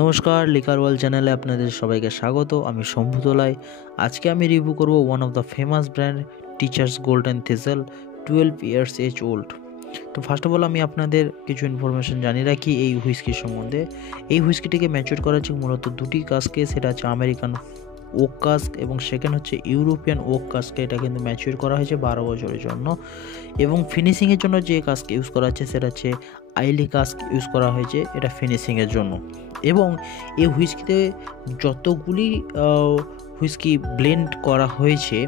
নমস্কার, liquor world চ্যানেলে আপনাদের সবাইকে স্বাগত। আমি শম্ভু দোলাই। আজকে আমি রিভিউ করব one of the famous brand Teacher's Golden Thistle 12 years age old. তো ফার্স্ট অফ অল আমি আপনাদের কিছু ইনফরমেশন জানিয়ে রাখি এই হুইস্কির সম্বন্ধে। এই হুইস্কিটিকে ম্যাচিউর করা হচ্ছে মূলত দুটি কাস্কে, সেটা হচ্ছে আমেরিকান ওক কাস্ক এবং সেকেন্ড হচ্ছে ইউরোপিয়ান ওক কাস্কে। এটা কিন্তু ম্যাচিউর করা হয়েছে 12 বছরের জন্য। এবং ফিনিশিংয়ের জন্য যে কাস্ক ইউজ করা হচ্ছে সেটা হচ্ছে আইলি কাস্ক ইউজ করা হয়েছে, এটা ফিনিশিংয়ের জন্য। এবং এই হুইস্কিতে যতগুলি হুইস্কি ব্লেন্ড করা হয়েছে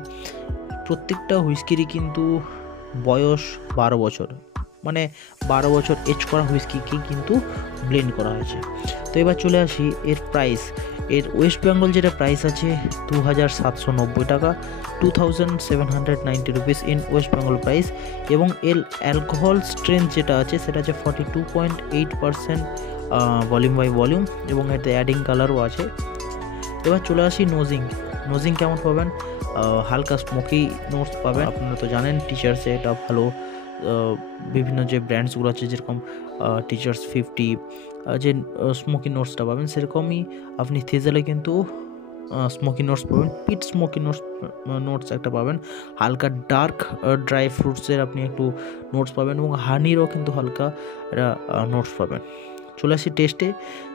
প্রত্যেকটা হুইস্কিরই কিন্তু বয়স 12 বছর, মানে 12 বছর এজ করা হুইস্কিকে কিন্তু ব্লেন্ড করা হয়েছে। তো এবার চলে আসি এর প্রাইস। এর ওয়েস্ট বেঙ্গল যেটা প্রাইস আছে 2790 টাকা, 2790 rupees in West Bengal price. এবং এর অ্যালকোহল স্ট্রেংথ যেটা আছে সেটা হচ্ছে 42.8% ভলিউম বাই ভলিউম, এবং এতে অ্যাডিং কালারও আছে। এবার চলে আসি নোজিং কেমন পাবেন? হালকা স্মোকি নোটস পাবেন। আপনারা তো জানেন টিচার্সে এটা ভালো বিভিন্ন যে ব্র্যান্ডসগুলো আছে যেরকম টিচার্স 50 যে স্মোকি নোটসটা পাবেন, সেরকমই আপনি থিসেলে কিন্তু স্মোকি নোটস পাবেন। পিট স্মোকি নোটস একটা পাবেন, হালকা ডার্ক ড্রাই ফ্রুটসের আপনি একটু নোটস পাবেন, এবং হানিরও কিন্তু হালকা নোটস পাবেন। চলে আসি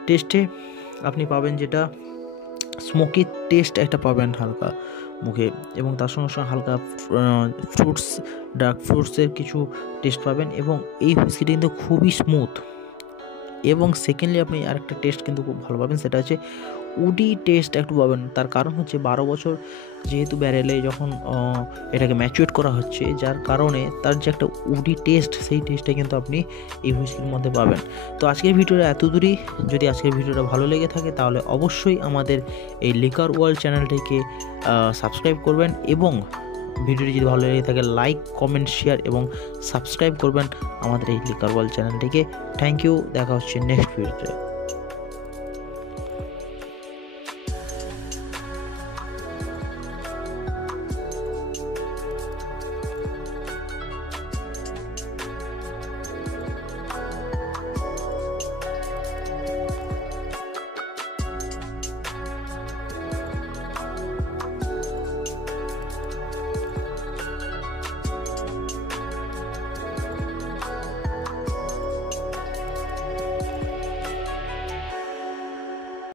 টেস্টে আপনি পাবেন যেটা স্মোকি টেস্ট একটা পাবেন হালকা মুখে, এবং তার সঙ্গে সঙ্গে হালকা ডার্ক ফ্রুটসের কিছু টেস্ট পাবেন। এবং এই হুইস্কিটা কিন্তু খুবই স্মুথ। এবং সেকেন্ডলি আপনি আরেকটা টেস্ট কিন্তু খুব ভালো পাবেন, সেটা হচ্ছে উডি টেস্ট একটু পাবেন। তার কারণ হচ্ছে 12 বছর যেহেতু ব্যারেলে যখন এটাকে ম্যাচুরেট করা হচ্ছে, যার কারণে তার যে একটা উডি টেস্ট, সেই টেস্টটা কিন্তু আপনি এই হুইস্কির মধ্যে পাবেন। তো আজকের ভিডিওটা এত দূরই। যদি আজকের ভিডিওটা ভালো লেগে থাকে তাহলে অবশ্যই আমাদের এই লিকার ওয়ার্ল্ড চ্যানেলটিকে সাবস্ক্রাইব করবেন, এবং ভিডিওটি যদি ভালো লেগে থাকে লাইক, কমেন্ট, শেয়ার এবং সাবস্ক্রাইব করবেন আমাদের এই লিকার ওয়ার্ল্ড চ্যানেলটিকে। থ্যাংক ইউ, দেখা হচ্ছে নেক্সট ভিডিওতে।